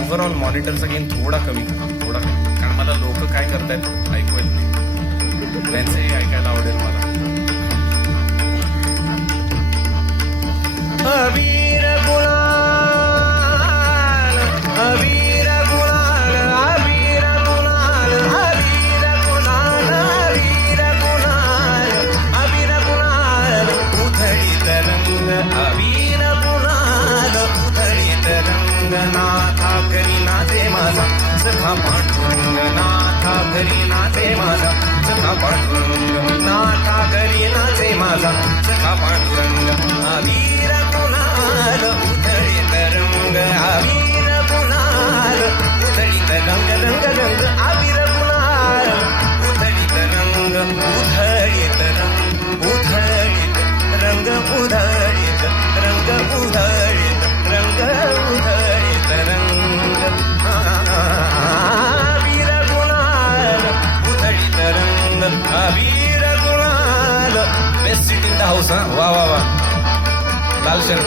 Overall मॉनिटरचा gain थोडा कमी कारण मला लोक काय करतायत ऐकू येत नाही, त्यांचंही ऐकायला आवडेल मला. अबीर गुलाल अबीर गुलाल अबीर गुलाल अबीर गुलाल अबीर गुलाल अबीर गुलाल उधळीत रंग अबीर गुलाल उधळीत रंग नाथा घरी नाचे माझा सखा पांडुरंग नाथा घरी नाचे माझा सखा पांडुरंग नाथा घरी नाचे माझा सखा पांडुरंग अबीर गुलाल उधळीत रंग अबीर गुलाल उधळीत रंग रंग रंग अबीर गुलाल उधळीत रंग उधळीत रंग उधळीत रंग उधळीत रंग उधळीत रंग उधळीत रंग अबीर गुलाल उधळीत रंग अबीर गुलाल. Best seat in the house. वा वा वा लालशन.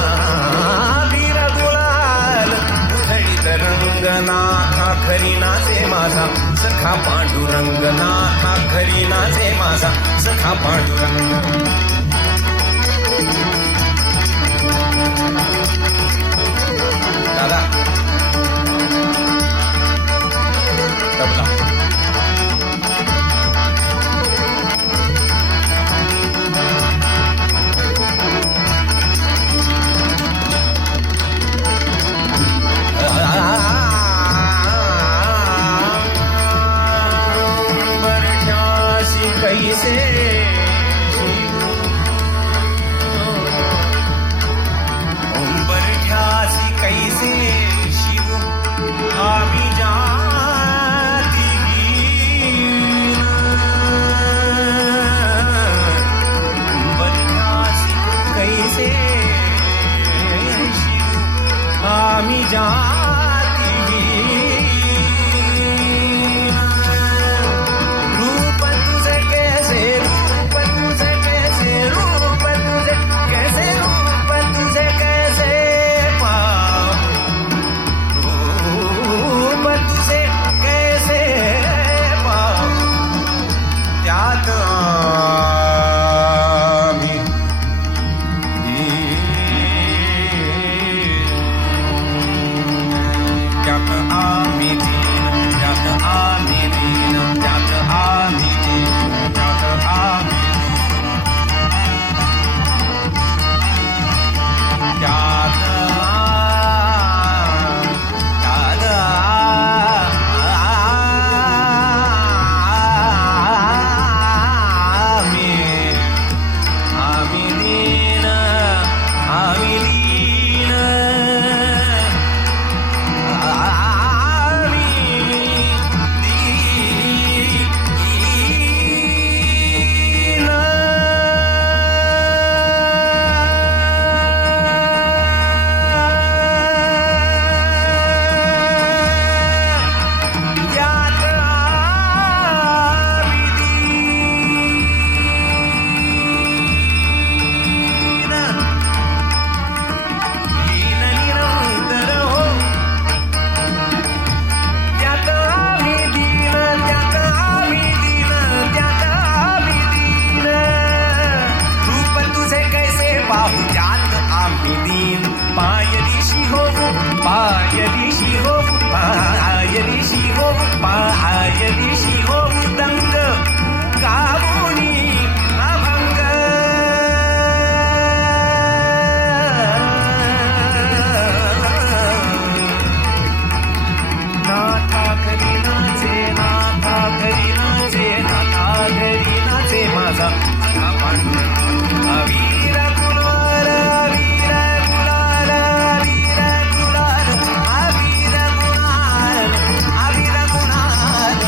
अबीर गुलाल उधळीत रंग नाथा खरी नाचे माझा सखा पांडुरंग नाथा खरी नाचे माझा सखा पांडुरंग. दादा तबला. कैसे उंबरठ्यासी कैसे शिव आम्ही जाती उंबरठ्यासी कैसे शिव आम्ही जाती रूप तुझे कैसे रूप तुझे कैसे रूप तुझे कैसे रूप तुझे कैसे पाहू रूप तुझे कैसे पाहू त्यात आम्ही त्यात आम्ही त्यात आम्ही त्यात आम्ही त्यात आम्ही त्यात आम्ही लीन आम्ही लीन पायरीशी हो पायरीशी हो पायरीशी हो पायरीशी हो दंग गावोनी अभंग नाथा घरी नाचे नाथा घरी नाचे नाथा घरी नाचे माझा अबीर गुलाल अबीर गुलाल अबीर गुलाल अबीर गुलाल अबीर गुलाल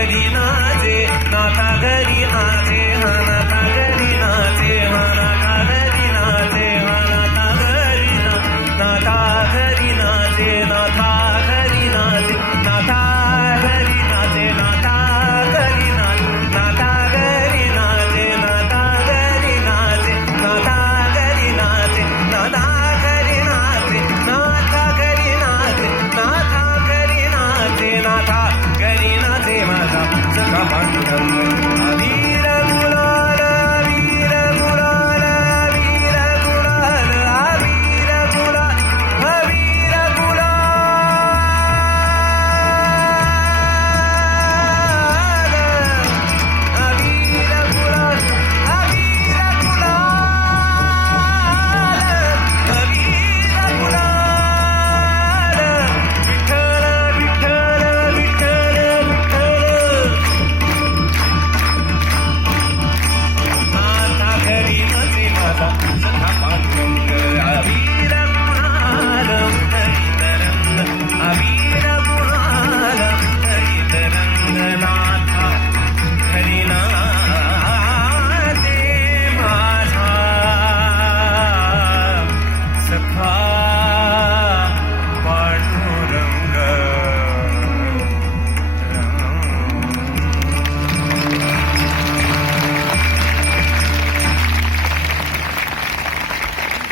घरी नाचे नाथा घरी नाचे हा नाथा घरी नाचे हा नाथा घरी नाचे हा नाथा घरी नाथा घरी नाचे नाथा